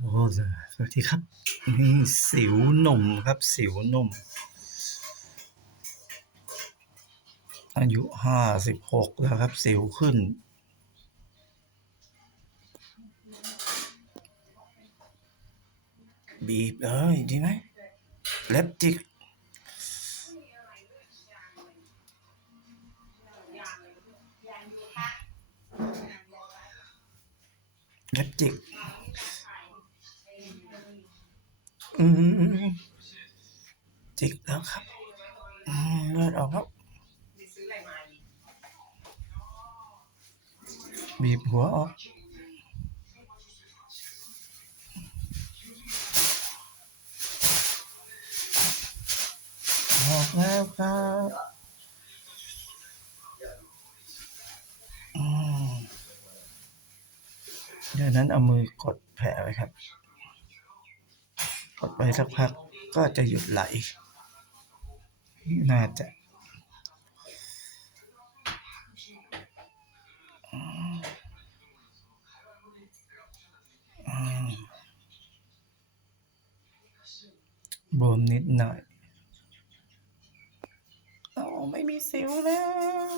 โอ้สวัสดีครับนี่สิวหนุ่มครับสิวหนุ่ม อายุห้าสิบหกแล้วครับ สิวขึ้น บีบเลยดีไหมเล็บจิกเล็บจิก อืมจิกแล้วครับอืมเลือดออกแล้วบีบหัวออกออกแล้วครับเดี๋ยวนั้นเอามือกดแผลไว้ครับ กดไปสักพักก็จะหยุดไหล น่าจะบวมนิดหน่อยโอ้ไม่มีสิวแล้ว